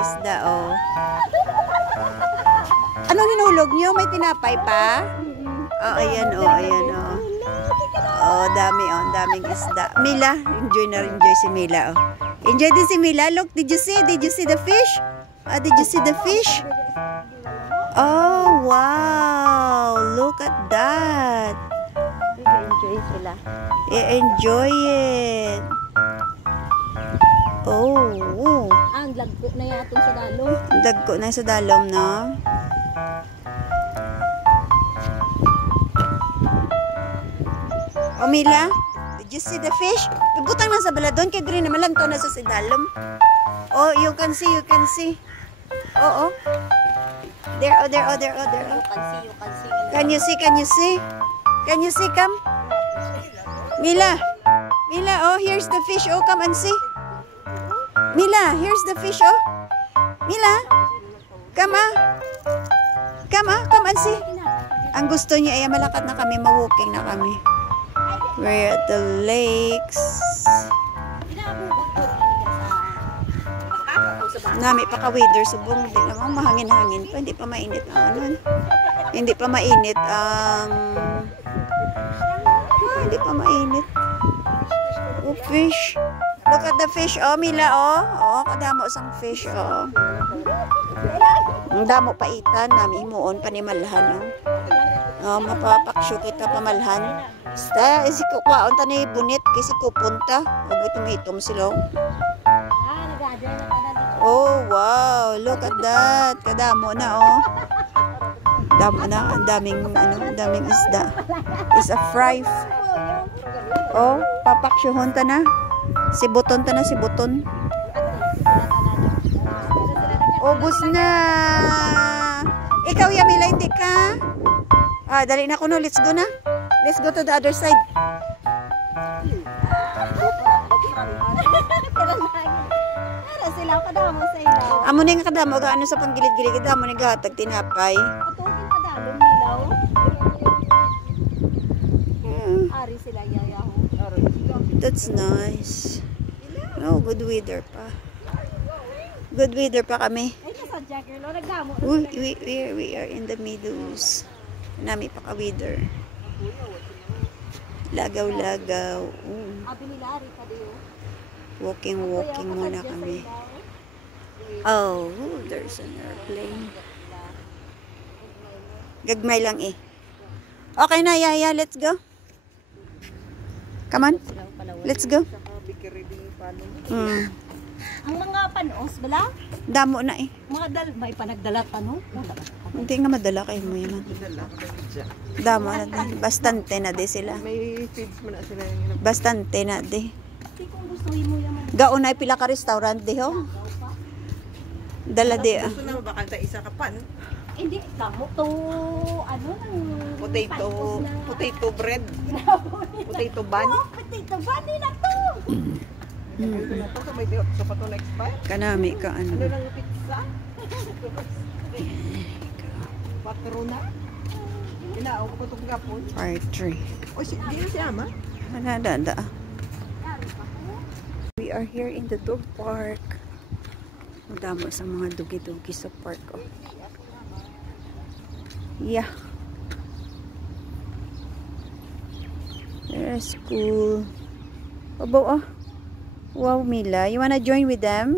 isda, oh. Anong hinulog nyo? May tinapay pa? Oh, ayan, oh, ayan, oh. Oh, dami, oh, daming isda. Mila, enjoy si Mila, oh. Enjoy din si Mila. Look, did you see the fish? Did you see the fish? Oh, wow. Look at that. Enjoy sila. I-enjoy it. Oh. Ang lagko na yatong sa dalom. Ang lagko na sa dalom, no? Oh, Mila, did you see the fish? Butang na sa baladon, kaya green naman lang to na sa sidalom. Oh, you can see. Oh. There. You can see. Can you see, come? Mila, oh, here's the fish. Oh, come and see. Mila, here's the fish. Oh, Mila, come and see. Ang gusto niya ay malakad na kami, ma-walking na kami. We're at the lakes. Nami pa ka-weather, subong din naman, mahangin-hangin pa, hindi pa mainit ang ano. Hindi pa mainit. Oh, fish. Look at the fish. Oh, Mila, oh. Oh, kadamo sang fish, oh. Ang damo pa itan, nami imuon panimalhan, oh. Oh, mapapaksyo kita pamalhan. Basta, isi ko kwaon tanay bunit, kasi ko punta. Huwag itumitom sila. Oh, wow. Look at that. Kadamo na, oh. Damo na. Ang daming isda. It's a fry. Oh, papaksyuhon ta na. Si Buton. Ubus na. Ikaw, Yamila, hindi ka? Dali na ko, no. Let's go na. Let's go to the other side. Amo ning kadamo gaano sa panggilid-gilid amo ning gatag tinapay. Atugin kadalom nilaw. Ari sila yayaw. That's nice. No, good weather pa. Good weather pa kami. Ay nasa jacker lo nagdamo. We are in the meadows. Nami pa ka weather. Lagaw-lagaw. Abi nila ari pa diyo. Walking muna kami. Oh, there's an airplane. Gagmay lang eh. Okay na, Yaya, let's go. Come on. Let's go. Ang mga panos, bala? Damo na eh. May panagdalat ano? Hindi nga madala kayo mo yaman. Damo na din. Bastante na di sila. May feeds mo na sila. Bastante na di. Hindi kung gustuhin mo yaman. Gaon na pila ka restaurant di ho. Dala di ah. Gusto na baka ta isa ka pan. Hindi, kamo to, ano nang... Potato bread. Potato bun. Oh, potato bun na to. Ito na to, may diot sa pato next pa. Kanami ka Ano ano. lang pizza? Patrona. Inaaw ko itong gapon. Part 3. O, di na si Ama? Dada. We are here in the dog park. Madamo sa mga dugi-dugi sa park. Oh. Yeah. That's cool. Oh, wow, Mila. You wanna join with them?